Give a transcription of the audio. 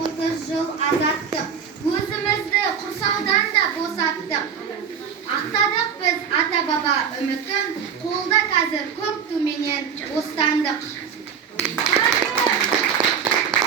Otuz yıl azattık. Gözümüzde kursaktan da bosattık. Ақтадық biz ата-баба үмітін, қолда қазір көк туменен бостандық.